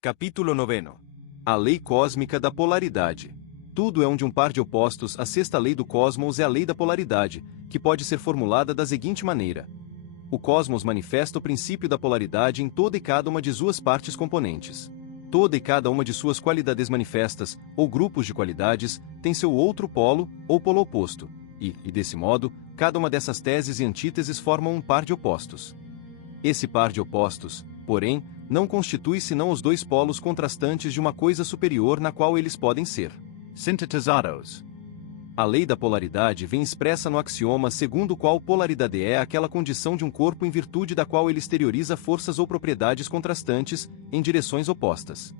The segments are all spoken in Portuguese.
Capítulo 9. A lei cósmica da polaridade. Tudo é de um par de opostos. A sexta lei do cosmos é a lei da polaridade, que pode ser formulada da seguinte maneira. O cosmos manifesta o princípio da polaridade em toda e cada uma de suas partes componentes. Toda e cada uma de suas qualidades manifestas, ou grupos de qualidades, tem seu outro polo, ou polo oposto, e desse modo, cada uma dessas teses e antíteses formam um par de opostos. Esse par de opostos, porém, não constitui senão os dois polos contrastantes de uma coisa superior na qual eles podem ser sintetizados. A lei da polaridade vem expressa no axioma segundo o qual polaridade é aquela condição de um corpo em virtude da qual ele exterioriza forças ou propriedades contrastantes, em direções opostas.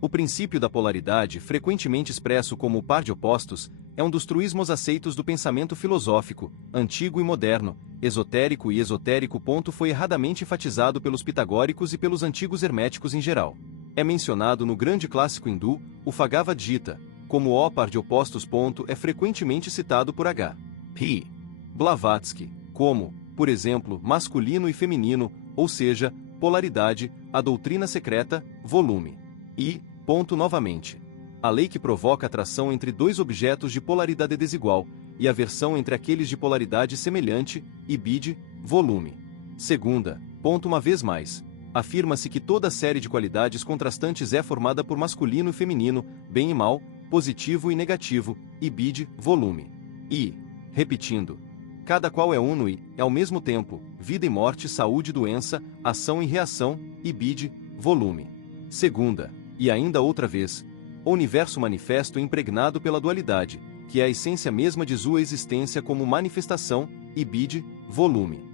O princípio da polaridade, frequentemente expresso como o par de opostos, é um dos truísmos aceitos do pensamento filosófico, antigo e moderno, esotérico e esotérico. Foi erradamente enfatizado pelos pitagóricos e pelos antigos herméticos em geral. É mencionado no grande clássico hindu, o Bhagavad Gita, como o par de opostos. É frequentemente citado por H. P. Blavatsky, como, por exemplo, masculino e feminino, ou seja, polaridade, a doutrina secreta, volume. Novamente. A lei que provoca atração entre dois objetos de polaridade desigual, e aversão entre aqueles de polaridade semelhante, bid, volume. Segunda, uma vez mais, afirma-se que toda série de qualidades contrastantes é formada por masculino e feminino, bem e mal, positivo e negativo, bid, volume. Repetindo, cada qual é uno e, ao mesmo tempo, vida e morte, saúde e doença, ação e reação, bid, volume. Segunda, e ainda outra vez, o universo manifesto é impregnado pela dualidade, que é a essência mesma de sua existência como manifestação, bid, volume.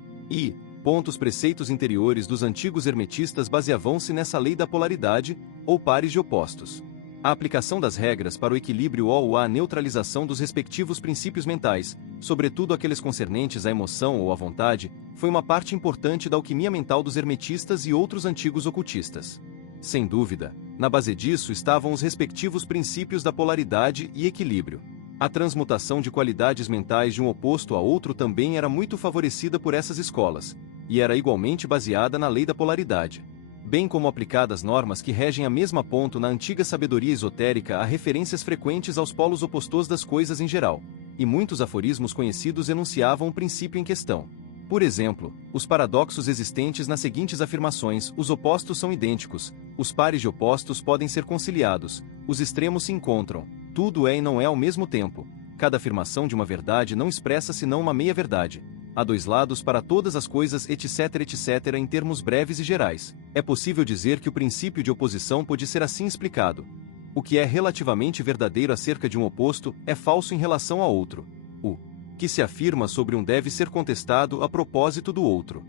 Os preceitos interiores dos antigos hermetistas baseavam-se nessa lei da polaridade, ou pares de opostos. A aplicação das regras para o equilíbrio ou a neutralização dos respectivos princípios mentais, sobretudo aqueles concernentes à emoção ou à vontade, foi uma parte importante da alquimia mental dos hermetistas e outros antigos ocultistas. Sem dúvida, na base disso estavam os respectivos princípios da polaridade e equilíbrio. A transmutação de qualidades mentais de um oposto a outro também era muito favorecida por essas escolas, e era igualmente baseada na lei da polaridade. Bem como aplicadas normas que regem a mesma ponto na antiga sabedoria esotérica, há referências frequentes aos polos opostos das coisas em geral, e muitos aforismos conhecidos enunciavam o princípio em questão. Por exemplo, os paradoxos existentes nas seguintes afirmações: os opostos são idênticos, os pares de opostos podem ser conciliados, os extremos se encontram, tudo é e não é ao mesmo tempo, cada afirmação de uma verdade não expressa senão uma meia-verdade, há dois lados para todas as coisas, etc, etc. Em termos breves e gerais, é possível dizer que o princípio de oposição pode ser assim explicado. O que é relativamente verdadeiro acerca de um oposto, é falso em relação a outro. O que se afirma sobre um deve ser contestado a propósito do outro.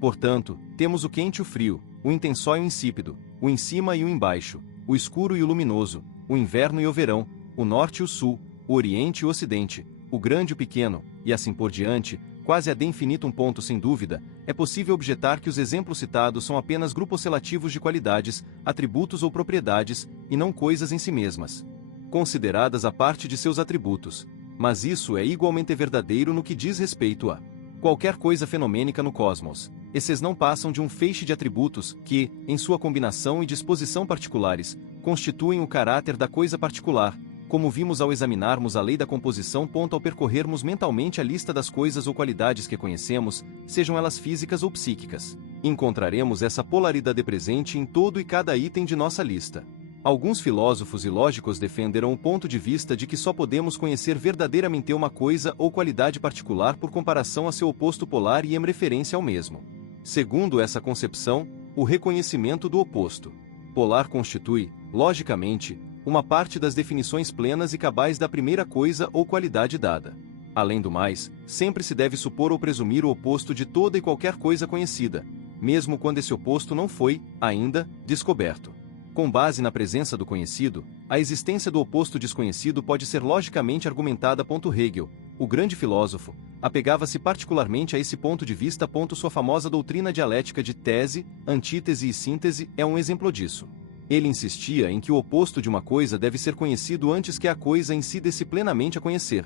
Portanto, temos o quente e o frio, o intensó e o insípido, o em cima e o embaixo, o escuro e o luminoso, o inverno e o verão, o norte e o sul, o oriente e o ocidente, o grande e o pequeno, e assim por diante, quase ad infinitum. Sem dúvida, é possível objetar que os exemplos citados são apenas grupos relativos de qualidades, atributos ou propriedades, e não coisas em si mesmas, consideradas a parte de seus atributos. Mas isso é igualmente verdadeiro no que diz respeito a qualquer coisa fenomênica no cosmos. Esses não passam de um feixe de atributos que, em sua combinação e disposição particulares, constituem o caráter da coisa particular, como vimos ao examinarmos a lei da composição. Ao percorrermos mentalmente a lista das coisas ou qualidades que conhecemos, sejam elas físicas ou psíquicas, encontraremos essa polaridade presente em todo e cada item de nossa lista. Alguns filósofos e lógicos defenderam o ponto de vista de que só podemos conhecer verdadeiramente uma coisa ou qualidade particular por comparação a seu oposto polar e em referência ao mesmo. Segundo essa concepção, o reconhecimento do oposto polar constitui, logicamente, uma parte das definições plenas e cabais da primeira coisa ou qualidade dada. Além do mais, sempre se deve supor ou presumir o oposto de toda e qualquer coisa conhecida, mesmo quando esse oposto não foi, ainda, descoberto. Com base na presença do conhecido, a existência do oposto desconhecido pode ser logicamente argumentada. Hegel, o grande filósofo, apegava-se particularmente a esse ponto de vista. Sua famosa doutrina dialética de tese, antítese e síntese é um exemplo disso. Ele insistia em que o oposto de uma coisa deve ser conhecido antes que a coisa em si dê-se plenamente a conhecer,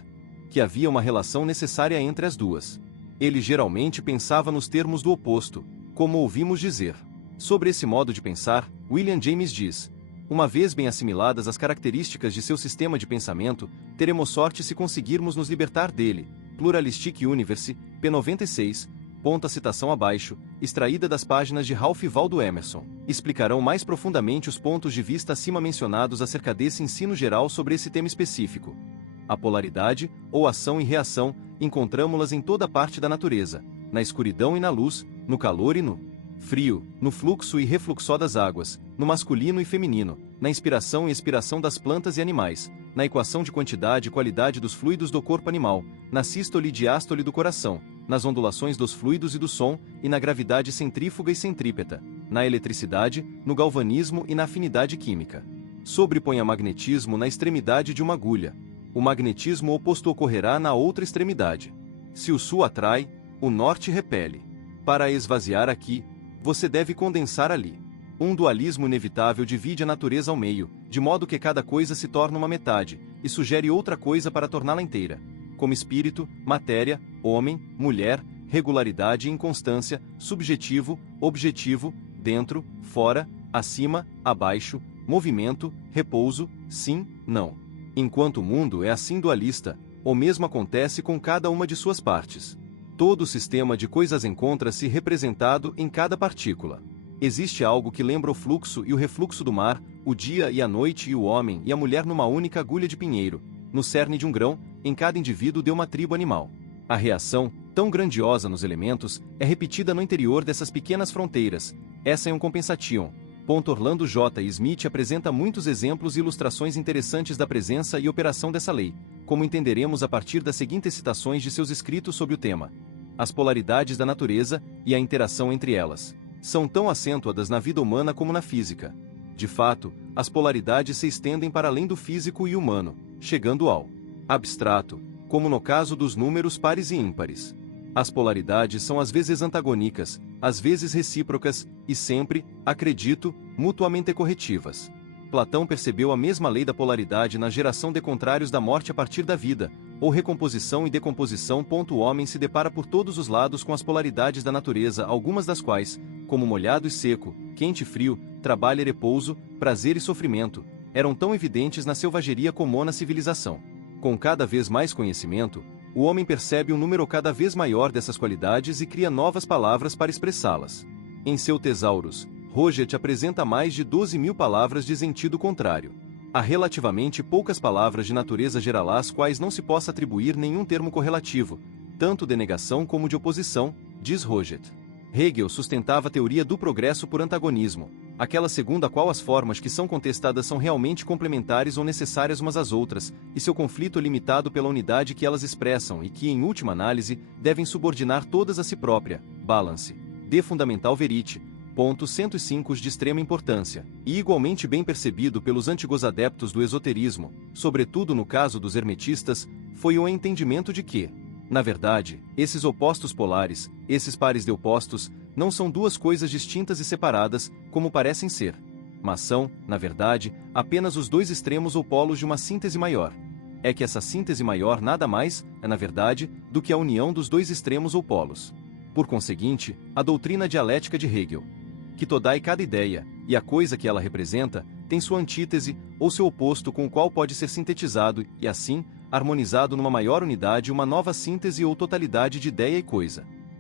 que havia uma relação necessária entre as duas. Ele geralmente pensava nos termos do oposto, como ouvimos dizer. Sobre esse modo de pensar, William James diz: uma vez bem assimiladas as características de seu sistema de pensamento, teremos sorte se conseguirmos nos libertar dele. Pluralistic Universe, p. 96. A citação abaixo, extraída das páginas de Ralph Waldo Emerson, explicarão mais profundamente os pontos de vista acima mencionados acerca desse ensino geral sobre esse tema específico. A polaridade, ou ação e reação, encontramo-las em toda parte da natureza, na escuridão e na luz, no calor e no frio, no fluxo e refluxo das águas, no masculino e feminino, na inspiração e expiração das plantas e animais, na equação de quantidade e qualidade dos fluidos do corpo animal, na sístole e diástole do coração, nas ondulações dos fluidos e do som, e na gravidade centrífuga e centrípeta, na eletricidade, no galvanismo e na afinidade química. Sobrepõe magnetismo na extremidade de uma agulha. O magnetismo oposto ocorrerá na outra extremidade. Se o sul atrai, o norte repele. Para esvaziar aqui, você deve condensar ali. Um dualismo inevitável divide a natureza ao meio, de modo que cada coisa se torna uma metade, e sugere outra coisa para torná-la inteira, como espírito, matéria, homem, mulher, regularidade e inconstância, subjetivo, objetivo, dentro, fora, acima, abaixo, movimento, repouso, sim, não. Enquanto o mundo é assim dualista, o mesmo acontece com cada uma de suas partes. Todo o sistema de coisas encontra-se representado em cada partícula. Existe algo que lembra o fluxo e o refluxo do mar, o dia e a noite e o homem e a mulher numa única agulha de pinheiro, no cerne de um grão, em cada indivíduo de uma tribo animal. A reação, tão grandiosa nos elementos, é repetida no interior dessas pequenas fronteiras. Essa é um compensation. Orlando J. Smith apresenta muitos exemplos e ilustrações interessantes da presença e operação dessa lei, como entenderemos a partir das seguintes citações de seus escritos sobre o tema. As polaridades da natureza e a interação entre elas são tão acentuadas na vida humana como na física. De fato, as polaridades se estendem para além do físico e humano, chegando ao abstrato, como no caso dos números pares e ímpares. As polaridades são às vezes antagônicas, às vezes recíprocas, e sempre, acredito, mutuamente corretivas. Platão percebeu a mesma lei da polaridade na geração de contrários da morte a partir da vida, ou recomposição e decomposição. O homem se depara por todos os lados com as polaridades da natureza, algumas das quais, como molhado e seco, quente e frio, trabalho e repouso, prazer e sofrimento, eram tão evidentes na selvageria como na civilização. Com cada vez mais conhecimento, o homem percebe um número cada vez maior dessas qualidades e cria novas palavras para expressá-las. Em seu Tesaurus, Roget apresenta mais de 12.000 palavras de sentido contrário. Há relativamente poucas palavras de natureza geral às quais não se possa atribuir nenhum termo correlativo, tanto de negação como de oposição, diz Roget. Hegel sustentava a teoria do progresso por antagonismo, aquela segundo a qual as formas que são contestadas são realmente complementares ou necessárias umas às outras, e seu conflito é limitado pela unidade que elas expressam e que, em última análise, devem subordinar todas a si própria. Balance. De Fundamental Verite. Ponto 105 de extrema importância, e igualmente bem percebido pelos antigos adeptos do esoterismo, sobretudo no caso dos hermetistas, foi o entendimento de que, na verdade, esses opostos polares, esses pares de opostos, não são duas coisas distintas e separadas, como parecem ser, mas são, na verdade, apenas os dois extremos ou polos de uma síntese maior. É que essa síntese maior nada mais é, na verdade, do que a união dos dois extremos ou polos. Por conseguinte, a doutrina dialética de Hegel, que toda e cada ideia, e a coisa que ela representa, tem sua antítese, ou seu oposto com o qual pode ser sintetizado, e assim, harmonizado numa maior unidade uma nova síntese ou totalidade de ideia e coisa.